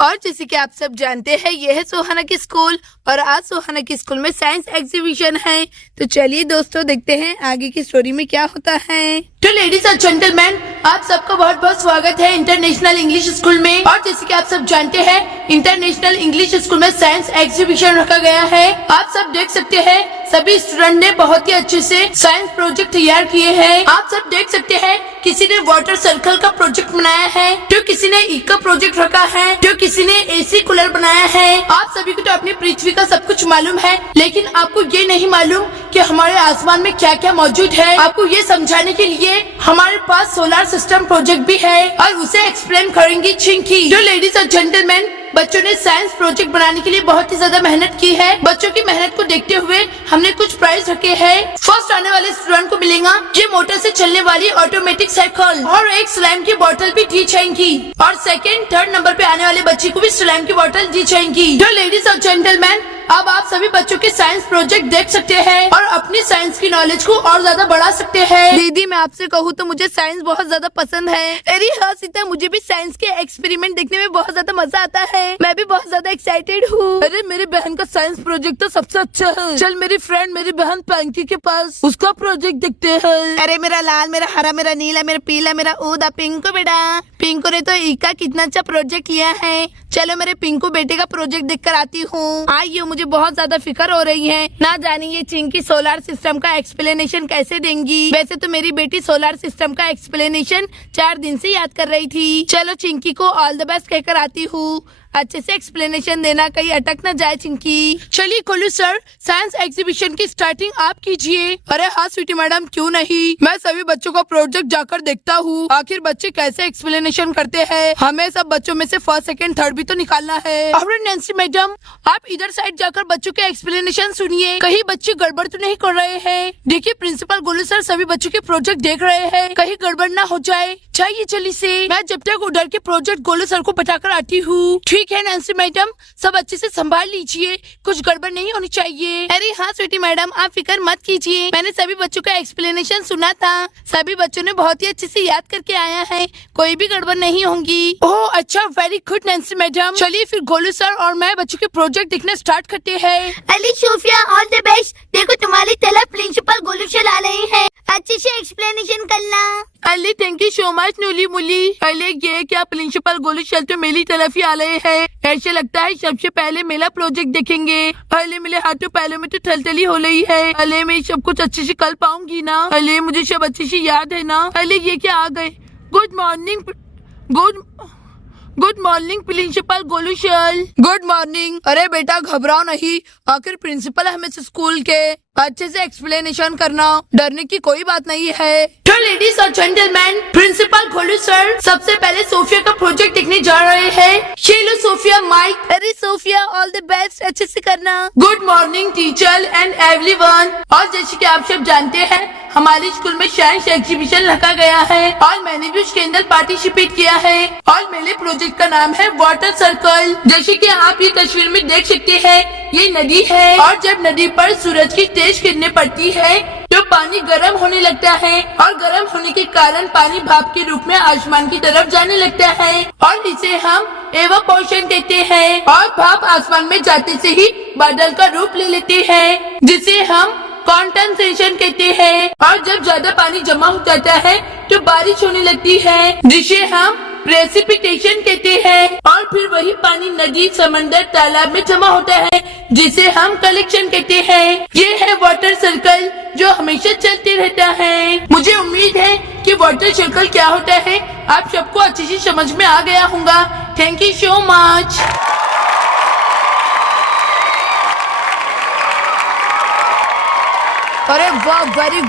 और जैसे कि आप सब जानते हैं ये है सोहाना की स्कूल और आज सोहाना की स्कूल में साइंस एग्जीबिशन है। तो चलिए दोस्तों देखते हैं आगे की स्टोरी में क्या होता है। तो लेडीज और जेंटलमैन, आप सबका बहुत बहुत स्वागत है इंटरनेशनल इंग्लिश स्कूल में। और जैसे कि आप सब जानते हैं इंटरनेशनल इंग्लिश स्कूल में साइंस एग्जीबिशन रखा गया है। आप सब देख सकते हैं सभी स्टूडेंट ने बहुत ही अच्छे से साइंस प्रोजेक्ट तैयार किए हैं। आप सब देख सकते हैं किसी ने वाटर सर्कल का प्रोजेक्ट बनाया है, तो किसी ने इको प्रोजेक्ट रखा है, तो किसी ने एसी कूलर बनाया है। आप सभी को तो अपनी पृथ्वी का सब कुछ मालूम है, लेकिन आपको ये नहीं मालूम कि हमारे आसमान में क्या क्या मौजूद है। आपको ये समझाने के लिए हमारे पास सोलर सिस्टम प्रोजेक्ट भी है और उसे एक्सप्लेन करेंगी चिंकी। जो लेडीज और जेंटलमैन, बच्चों ने साइंस प्रोजेक्ट बनाने के लिए बहुत ही ज्यादा मेहनत की है। बच्चों की मेहनत को देखते हुए हमने कुछ प्राइज रखे हैं। फर्स्ट आने वाले स्टूडेंट को मिलेगा ये मोटर से चलने वाली ऑटोमेटिक साइकिल और एक स्लाइम की बोतल भी दी जाएगी। और सेकंड थर्ड नंबर पे आने वाले बच्चे को भी स्लाइम की बोतल दी जाएगी। तो लेडीज और जेंटलमैन, अब आप सभी बच्चों के साइंस प्रोजेक्ट देख सकते हैं और अपनी साइंस की नॉलेज को और ज्यादा बढ़ा सकते हैं। दीदी मैं आपसे कहूँ तो मुझे साइंस बहुत ज्यादा पसंद है। अरे हाँ सीता, मुझे भी साइंस के एक्सपेरिमेंट देखने में बहुत ज्यादा मजा आता है। मैं भी बहुत ज्यादा एक्साइटेड हूँ। अरे मेरी बहन का साइंस प्रोजेक्ट तो सबसे अच्छा है। चल मेरी फ्रेंड मेरी बहन पैंकी के पास उसका प्रोजेक्ट देखते हैं। अरे मेरा लाल, मेरा हरा, मेरा नीला, मेरा पीला, मेरा ऊदा पिंकू बेटा। पिंकू ने तो इका कितना अच्छा प्रोजेक्ट लिया है। चलो मेरे पिंकू बेटे का प्रोजेक्ट देख कर आती हूँ। आइए, मुझे बहुत ज्यादा फिक्र हो रही है, ना जाने ये चिंकी सोलर सिस्टम का एक्सप्लेनेशन कैसे देंगी। वैसे तो मेरी बेटी सोलर सिस्टम का एक्सप्लेनेशन 4 दिन से याद कर रही थी। चलो चिंकी को ऑल द बेस्ट कहकर आती हूँ। अच्छे से एक्सप्लेनेशन देना, कहीं अटक न जाए चिंकी। चलिए कोलू सर, साइंस एग्जीबिशन की स्टार्टिंग आप कीजिए। अरे हाँ स्वीटी मैडम, क्यों नहीं, मैं सभी बच्चों का प्रोजेक्ट जाकर देखता हूँ आखिर बच्चे कैसे एक्सप्लेनेशन करते हैं। हमें सब बच्चों में से फर्स्ट सेकंड थर्ड भी तो निकालना है। और नैन्सी मैडम, आप इधर साइड जाकर बच्चों के एक्सप्लेनेशन सुनिए, कहीं बच्चे गड़बड़ तो नहीं कर रहे हैं। देखिए प्रिंसिपल गोलू सर सभी बच्चों के प्रोजेक्ट देख रहे हैं, कहीं गड़बड़ ना हो जाए। चाहिए जल्दी से, मैं जब तक उधर के प्रोजेक्ट गोलू सर को बताकर आती हूँ। ठीक है नैन्सी मैडम, सब अच्छे से संभाल लीजिए, कुछ गड़बड़ नहीं होनी चाहिए। अरे हाँ स्वीटी मैडम, आप फिक्र मत कीजिए, मैंने सभी बच्चों का एक्सप्लेनेशन सुना था। सभी बच्चों ने बहुत ही अच्छे से याद करके आया है, कोई भी गड़बड़ नहीं होगी। ओह अच्छा, वेरी गुड नैन्सी मैडम। चलिए फिर गोलू सर और मैं बच्चों के प्रोजेक्ट देखना स्टार्ट करते हैं। Ali Sophia, all the best. देखो तुम्हारी तरफ प्रिंसिपल गोलू सर आ रहे हैं, अच्छे से एक्सप्लेनेशन करना। अली थैंक यू सो मच नूली मुली। अले ये क्या, प्रिंसिपल गोलू सर तो मेरी तरफ ही आ रहे हैं। ऐसे लगता है सबसे पहले मेरा प्रोजेक्ट देखेंगे। अले मेरे हाथों पैरों में तो थलथली हो रही है। अले मैं सब कुछ अच्छे से कर पाऊंगी ना? अले मुझे सब अच्छे से याद है ना? अले ये क्या आ गए। Good morning good morning principal Golu sir. Good morning. अरे बेटा घबराओ नहीं, आखिर प्रिंसिपल है हमें स्कूल के, अच्छे से एक्सप्लेनेशन करना, डरने की कोई बात नहीं है। तो लेडीज और जेंटलमैन, प्रिंसिपल गोलू सर सबसे पहले सोफिया का प्रोजेक्ट देखने जा रहे हैं। चलो सोफिया माइक। अरे सोफिया ऑल द बेस्ट, अच्छे से करना। Good morning teacher and everyone. और जैसे कि आप सब जानते हैं हमारे स्कूल में साइंस एग्जीबिशन रखा गया है और मैंने भी उसके अंदर पार्टिसिपेट किया है और मेरे प्रोजेक्ट का नाम है वाटर सर्कल। जैसे कि आप ये तस्वीर में देख सकते हैं, ये नदी है और जब नदी पर सूरज की तेज किरणें पड़ती है तो पानी गर्म होने लगता है और गर्म होने के कारण पानी भाप के रूप में आसमान की तरफ जाने लगता है और इसे हम एवापोरेशन कहते हैं। और भाप आसमान में जाते से ही बादल का रूप ले लेते हैं, जिसे हम कंडेंसेशन कहते हैं। और जब ज्यादा पानी जमा हो जाता है तो बारिश होने लगती है, जिसे हम प्रेसिपिटेशन कहते हैं। और फिर वही पानी नदी, समंदर, तालाब में जमा होता है, जिसे हम कलेक्शन कहते हैं। ये है वाटर सर्कल जो हमेशा चलते रहता है। मुझे उम्मीद है कि वाटर सर्कल क्या होता है आप सबको अच्छे से समझ में आ गया होगा। Thank you so much. अरे वाह, वेरी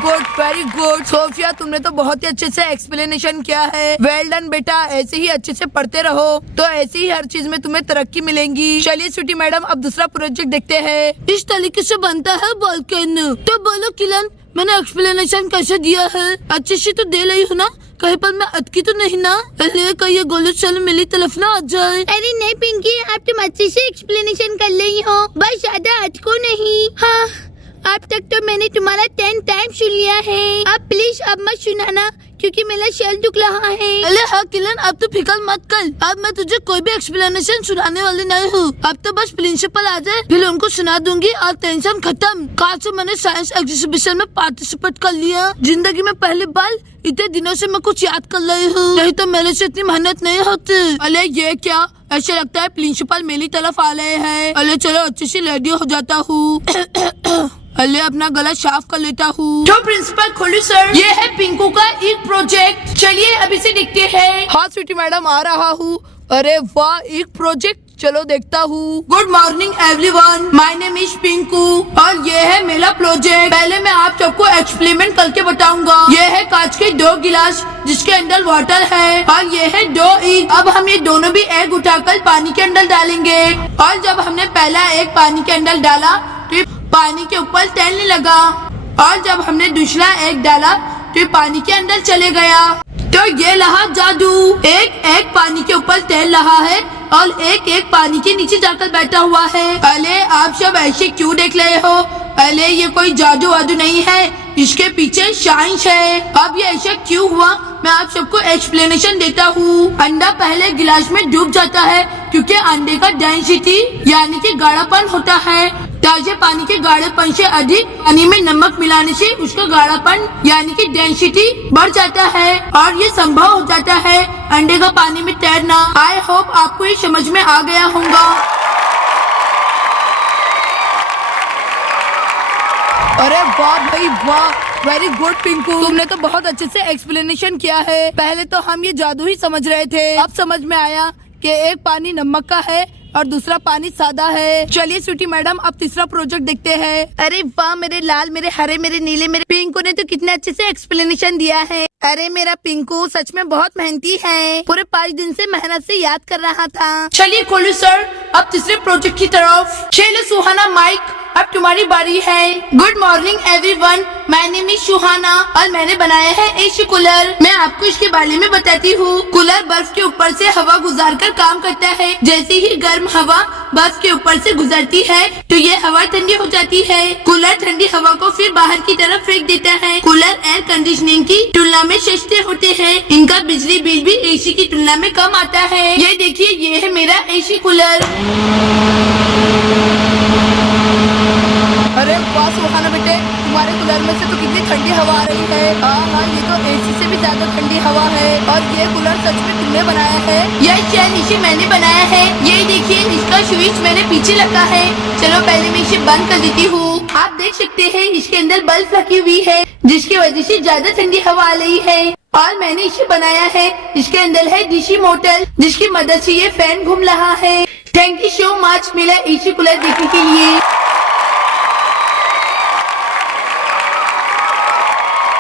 गुड सोफिया, तुमने तो बहुत ही अच्छे से एक्सप्लेनेशन किया है। वेल डन बेटा, ऐसे ही अच्छे से पढ़ते रहो तो ऐसे ही हर चीज में तुम्हें तरक्की मिलेगी। चलिए स्वीटी मैडम, अब दूसरा प्रोजेक्ट देखते हैं। इस तरीके से बनता है बालकन। तो बोलो किलन, मैंने एक्सप्लेनेशन कैसे दिया है? अच्छे से तो दे रही हो ना, कहीं पर मैं अटकी तो नहीं ना? अरे कहीं गोलू सर मेरी तरफ ना आ जाए। अरे नहीं पिंकी, आप तुम अच्छे से एक्सप्लेनेशन कर रही हो, बस ज्यादा अटको नहीं। हाँ अब तक तो मैंने तुम्हारा 10 टाइम सुन लिया है, अब प्लीज अब मत सुनाना क्योंकि मेरा शेल दुख रहा है। अरे हाँ किलन, अब तो फिकर मत कर। अब मैं तुझे कोई भी एक्सप्लेनेशन सुनाने वाली नहीं हूँ। अब तो बस प्रिंसिपल आ जाए फिर उनको सुना दूंगी और टेंशन खत्म। कल से मैंने साइंस एग्जीबिशन में पार्टिसिपेट कर लिया। जिंदगी में पहली बार इतने दिनों से मैं कुछ याद कर रही हूँ, नहीं तो मेरे से इतनी मेहनत नहीं होती। अरे ये क्या, ऐसे लगता है प्रिंसिपल मेरी तरफ आ रहे हैं। अरे चलो अच्छे से रेडी हो जाता हूँ। अरे अपना गला साफ कर लेता हूँ। जो प्रिंसिपल खोलू सर, ये है पिंकू का एक प्रोजेक्ट। चलिए अभी से देखते हैं। हाँ स्वीटी मैडम आ रहा हूँ। अरे वाह, एक प्रोजेक्ट, चलो देखता हूँ। Good morning everyone, my name is Pinku और ये है मेरा प्रोजेक्ट। पहले मैं आप सबको एक्सपेरिमेंट करके बताऊंगा। ये है कांच के 2 गिलास जिसके अंदर वाटर है और ये है 2 ईंट। अब हम ये दोनों भी एग उठाकर पानी के अंदर डालेंगे और जब हमने पहला एग पानी के अंदर डाला तो पानी के ऊपर तैरने लगा और जब हमने दूसरा एग डाला तो ये पानी के अंदर चले गया। तो ये रहा जादू, एक एग पानी के ऊपर तैर रहा है और एक एग पानी के नीचे जाकर बैठा हुआ है। अरे आप सब ऐसे क्यों देख रहे हो? अरे ये कोई जादू वादू नहीं है, इसके पीछे साइंस है। अब ये ऐसा क्यों हुआ मैं आप सबको एक्सप्लेनेशन देता हूँ। अंडा पहले गिलास में डूब जाता है क्योंकि अंडे का डेंसिटी यानी कि गाढ़ापन होता है। ताजे पानी के गाढ़ेपन से अधिक पानी में नमक मिलाने से उसका गाढ़ापन यानी कि डेंसिटी बढ़ जाता है और ये संभव हो जाता है अंडे का पानी में तैरना। आई होप आपको ये समझ में आ गया होगा। अरे वाह भाई वाह, वेरी गुड पिंकू, तुमने तो बहुत अच्छे से एक्सप्लेनेशन किया है। पहले तो हम ये जादू ही समझ रहे थे, अब समझ में आया कि एक पानी नमक का है और दूसरा पानी सादा है। चलिए स्वीटी मैडम अब तीसरा प्रोजेक्ट देखते हैं। अरे वाह, मेरे लाल, मेरे हरे, मेरे नीले, मेरे पिंकू ने तो कितने अच्छे से एक्सप्लेनेशन दिया है। अरे मेरा पिंकू सच में बहुत मेहनती है, पूरे 5 दिन से मेहनत से याद कर रहा था। चलिए खोलू सर, अब तीसरे प्रोजेक्ट की तरफ। चलो सुहाना माइक, अब तुम्हारी बारी है। Good morning everyone, my name is Suhana और मैंने बनाया है एसी कूलर। मैं आपको इसके बारे में बताती हूँ। कूलर बर्फ के ऊपर से हवा गुजार कर काम करता है। जैसे ही गर्म हवा बर्फ के ऊपर से गुजरती है तो ये हवा ठंडी हो जाती है। कूलर ठंडी हवा को फिर बाहर की तरफ फेंक देता है। कूलर एयर कंडीशनिंग की तुलना में सस्ते होते हैं। इनका बिजली बिल भी एसी की तुलना में कम आता है। ये देखिए, ये है मेरा एसी कूलर। अरे वाह सुहाना बेटे, तुम्हारे कूलर में से तो कितनी ठंडी हवा आ रही है। हाँ, ये तो एसी से भी ज्यादा ठंडी हवा है। और ये कूलर सच में तुमने बनाया है? यह चैन इसे मैंने बनाया है। ये देखिए, इसका स्विच मैंने पीछे रखा है। चलो पहले मैं इसे बंद कर देती हूँ। आप देख सकते हैं इसके अंदर बल्ब लगी हुई है जिसकी वजह से ज्यादा ठंडी हवा आ रही है। और मैंने इसे बनाया है, इसके अंदर है डीसी मोटर जिसकी मदद से ये फैन घूम रहा है। थैंक यू सो मच मेरा एसी कूलर देखने के लिए।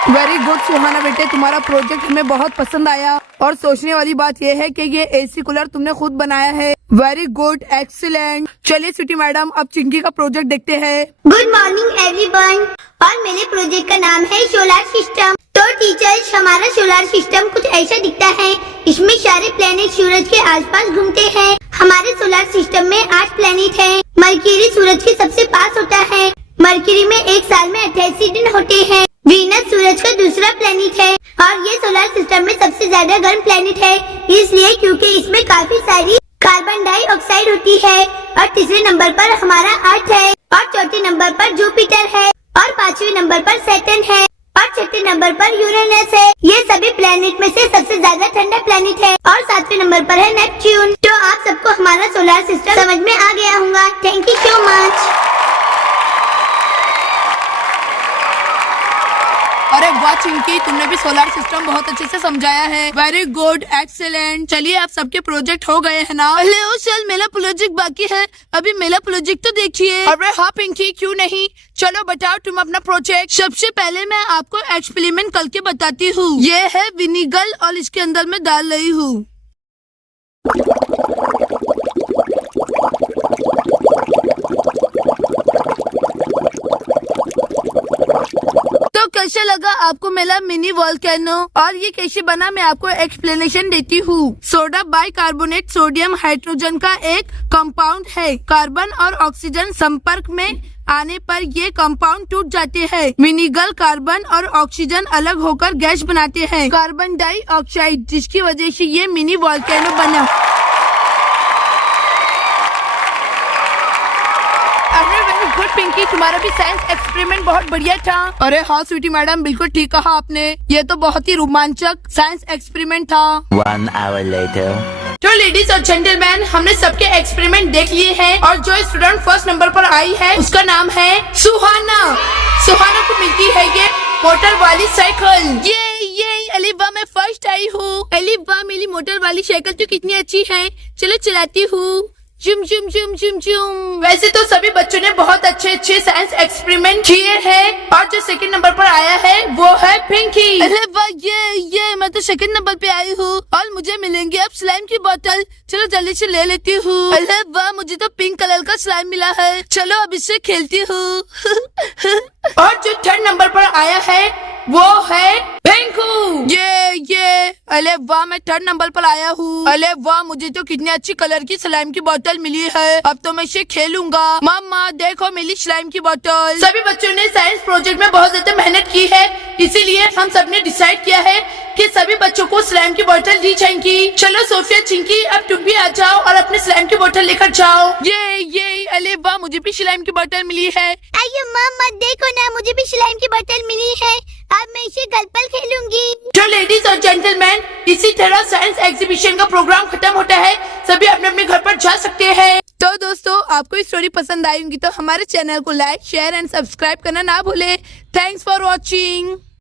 वेरी गुड सुहाना बेटे, तुम्हारा प्रोजेक्ट हमें बहुत पसंद आया। और सोचने वाली बात यह है कि ये एसी कूलर तुमने खुद बनाया है। Very good, excellent. चलिए स्वीटी मैडम अब चिंकी का प्रोजेक्ट देखते हैं। गुड मॉर्निंग एवरीवन, और मेरे प्रोजेक्ट का नाम है सोलर सिस्टम। तो टीचर्स, हमारा सोलर सिस्टम कुछ ऐसा दिखता है। इसमें सारे प्लेनेट सूरज के आसपास घूमते हैं। हमारे सोलर सिस्टम में 8 प्लेनेट हैं। मरकरी सूरज के सबसे पास होता है। मरकरी में एक साल में 88 दिन होते हैं। वीनस सूरज का दूसरा प्लेनेट है और ये सोलर सिस्टम में सबसे ज्यादा गर्म प्लेनेट है, इसलिए क्योंकि इसमें काफी सारी कार्बन डाइऑक्साइड होती है। और तीसरे नंबर पर हमारा अर्थ है और चौथे नंबर पर जुपिटर है और 5वें नंबर पर सैटर्न है और 6ठे नंबर पर यूरेनस है। ये सभी प्लेनेट में से सबसे ज्यादा ठंडा प्लेनेट है और 7वें नंबर पर है नेपच्यून। तो आप सबको हमारा सोलर सिस्टम समझ में आ गया होगा। Thank you so much. अरे वाह चिंकी, तुमने भी सोलर सिस्टम बहुत अच्छे से समझाया है। Very good, excellent. चलिए अब सबके प्रोजेक्ट हो गए हैं ना? हेलो सर, मेरा प्रोजेक्ट बाकी है। अभी मेरा प्रोजेक्ट तो देखिए। अरे हाँ पिंकी, क्यों नहीं, चलो बताओ तुम अपना प्रोजेक्ट। सबसे पहले मैं आपको एक्सपेरिमेंट करके बताती हूँ। ये है विनेगर और इसके अंदर मैं डाल रही हूँ। कैसा लगा आपको मेरा मिनी वोल्केनो और ये कैसे बना मैं आपको एक्सप्लेनेशन देती हूँ। सोडा बाइकार्बोनेट सोडियम हाइड्रोजन का एक कंपाउंड है। कार्बन और ऑक्सीजन संपर्क में आने पर ये कंपाउंड टूट जाते हैं। विनिगल कार्बन और ऑक्सीजन अलग होकर गैस बनाते हैं, कार्बन डाइऑक्साइड, जिसकी वजह से ये मिनी वोल्केनो बना। गुड पिंकी, तुम्हारा भी साइंस एक्सपेरिमेंट बहुत बढ़िया था। अरे हाँ स्वीटी मैडम, बिल्कुल ठीक कहा आपने। ये तो बहुत ही रोमांचक साइंस एक्सपेरिमेंट था। 1 hour later. तो लेडीज और जेंटलमैन, हमने सबके एक्सपेरिमेंट देख लिए हैं और जो स्टूडेंट फर्स्ट नंबर पर आई है उसका नाम है सुहाना। सुहाना को मिलती है ये मोटर वाली साइकिल। ये अली वाह, मैं फर्स्ट आई हूँ। अली वाह, मेरी मोटर वाली साइकिल तो कितनी अच्छी है। चलो चलाती हूँ। जुम जुम जुम जुम जुम। वैसे तो सभी बच्चों ने बहुत अच्छे साइंस एक्सपेरिमेंट किए हैं और जो सेकंड नंबर पर आया है वो है पिंकी। अरे वाह, ये मैं तो सेकंड नंबर पे आई हूँ और मुझे मिलेंगे अब स्लाइम की बोतल। चलो जल्दी से ले लेती हूँ। अरे वाह, मुझे तो पिंक कलर का स्लाइम मिला है। चलो अब इससे खेलती हूँ। और जो थर्ड नंबर पर आया है वो है पिंकू। ये अरे वाह, मैं थर्ड नंबर पर आया हूँ। अरे वाह, मुझे तो कितनी अच्छी कलर की स्लाइम की बोतल मिली है। अब तो मैं इसे खेलूंगा। मम्मा देखो मेरी स्लाइम की बोतल। सभी बच्चों ने साइंस प्रोजेक्ट में बहुत ज्यादा मेहनत की है, इसीलिए हम सब ने डिसाइड किया है कि सभी बच्चों को स्लाइम की बोतल दी जाएगी। चलो सोफिया, चिंकी, अब तुम भी आ जाओ और अपने स्लाइम की बोतल लेकर जाओ। ये अरे वाह, मुझे भी स्लाइम की बोतल मिली है। अयो मम्मा देखो ना, मुझे भी स्लाइम की बोतल मिली है। अब मैं इसे घर पर खेलूंगी। तो लेडीज और जेंटलमैन, इसी तरह साइंस एग्जीबिशन का प्रोग्राम खत्म होता है। सभी अपने अपने घर पर जा सकते हैं। तो दोस्तों, आपको ये स्टोरी पसंद आई होगी तो हमारे चैनल को लाइक, शेयर एंड सब्सक्राइब करना ना भूले। Thanks for watching.